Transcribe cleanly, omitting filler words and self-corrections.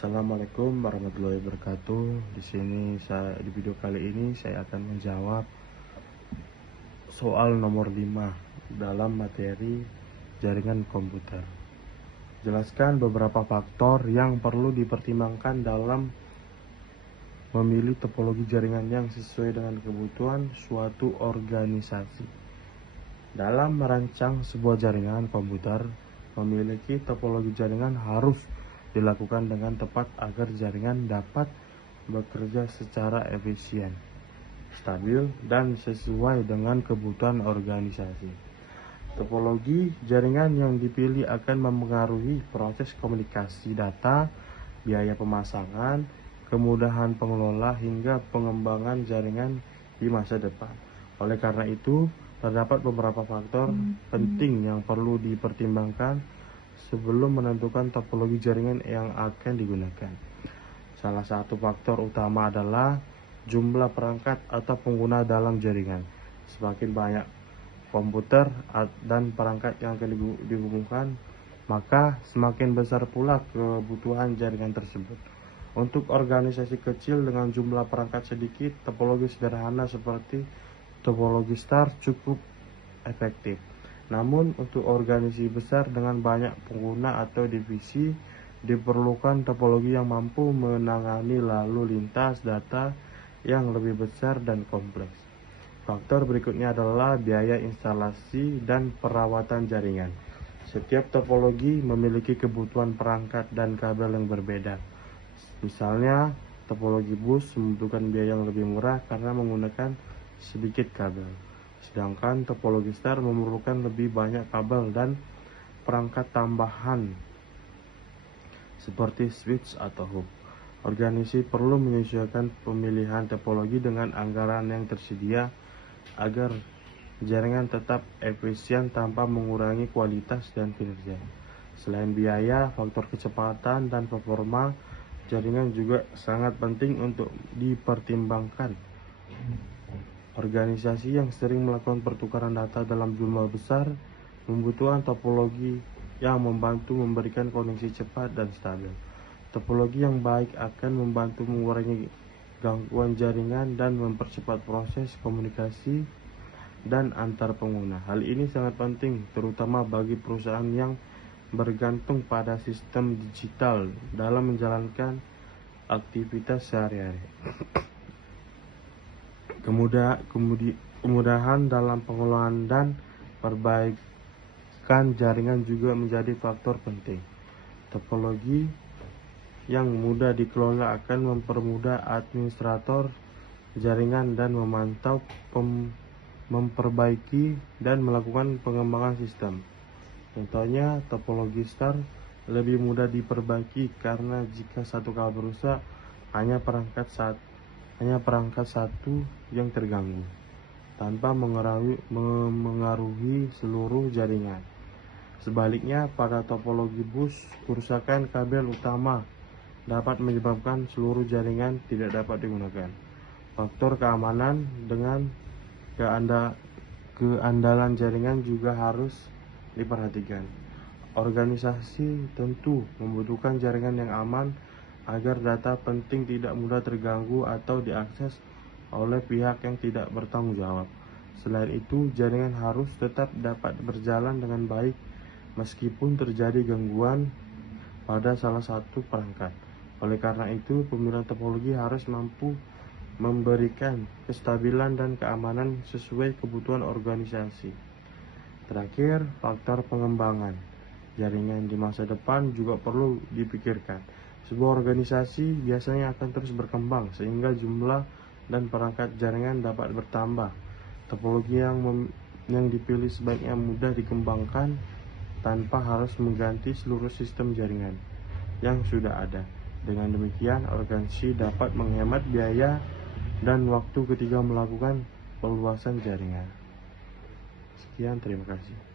Assalamualaikum warahmatullahi wabarakatuh. Di video kali ini saya akan menjawab soal nomor 5 dalam materi jaringan komputer. Jelaskan beberapa faktor yang perlu dipertimbangkan dalam memilih topologi jaringan yang sesuai dengan kebutuhan suatu organisasi. Dalam merancang sebuah jaringan komputer, memiliki topologi jaringan harus dilakukan dengan tepat agar jaringan dapat bekerja secara efisien, stabil, dan sesuai dengan kebutuhan organisasi. Topologi jaringan yang dipilih akan mempengaruhi proses komunikasi data, biaya pemasangan, kemudahan pengelola, hingga pengembangan jaringan di masa depan. Oleh karena itu, terdapat beberapa faktor penting yang perlu dipertimbangkan sebelum menentukan topologi jaringan yang akan digunakan. Salah satu faktor utama adalah jumlah perangkat atau pengguna dalam jaringan. Semakin banyak komputer dan perangkat yang akan dihubungkan, maka semakin besar pula kebutuhan jaringan tersebut. Untuk organisasi kecil dengan jumlah perangkat sedikit, topologi sederhana seperti topologi star cukup efektif. Namun untuk organisasi besar dengan banyak pengguna atau divisi, diperlukan topologi yang mampu menangani lalu lintas data yang lebih besar dan kompleks. Faktor berikutnya adalah biaya instalasi dan perawatan jaringan. Setiap topologi memiliki kebutuhan perangkat dan kabel yang berbeda. Misalnya, topologi bus membutuhkan biaya yang lebih murah karena menggunakan sedikit kabel. Sedangkan topologi star memerlukan lebih banyak kabel dan perangkat tambahan seperti switch atau hub. Organisasi perlu menyesuaikan pemilihan topologi dengan anggaran yang tersedia agar jaringan tetap efisien tanpa mengurangi kualitas dan kinerja. Selain biaya, faktor kecepatan dan performa jaringan juga sangat penting untuk dipertimbangkan. Organisasi yang sering melakukan pertukaran data dalam jumlah besar membutuhkan topologi yang membantu memberikan koneksi cepat dan stabil. Topologi yang baik akan membantu mengurangi gangguan jaringan dan mempercepat proses komunikasi dan antar pengguna. Hal ini sangat penting terutama bagi perusahaan yang bergantung pada sistem digital dalam menjalankan aktivitas sehari-hari. Kemudahan dalam pengelolaan dan perbaikan jaringan juga menjadi faktor penting. Topologi yang mudah dikelola akan mempermudah administrator jaringan dan memantau, memperbaiki, dan melakukan pengembangan sistem. Contohnya, topologi star lebih mudah diperbaiki karena jika satu kabel rusak, hanya perangkat satu yang terganggu, tanpa mengaruhi seluruh jaringan. Sebaliknya, pada topologi bus, kerusakan kabel utama dapat menyebabkan seluruh jaringan tidak dapat digunakan. Faktor keamanan dengan keandalan jaringan juga harus diperhatikan. Organisasi tentu membutuhkan jaringan yang aman agar data penting tidak mudah terganggu atau diakses oleh pihak yang tidak bertanggung jawab. Selain itu, jaringan harus tetap dapat berjalan dengan baik meskipun terjadi gangguan pada salah satu perangkat. Oleh karena itu, pemilihan topologi harus mampu memberikan kestabilan dan keamanan sesuai kebutuhan organisasi. Terakhir, faktor pengembangan jaringan di masa depan juga perlu dipikirkan. Sebuah organisasi biasanya akan terus berkembang sehingga jumlah dan perangkat jaringan dapat bertambah. Topologi yang dipilih sebaiknya mudah dikembangkan tanpa harus mengganti seluruh sistem jaringan yang sudah ada. Dengan demikian, organisasi dapat menghemat biaya dan waktu ketika melakukan perluasan jaringan. Sekian, terima kasih.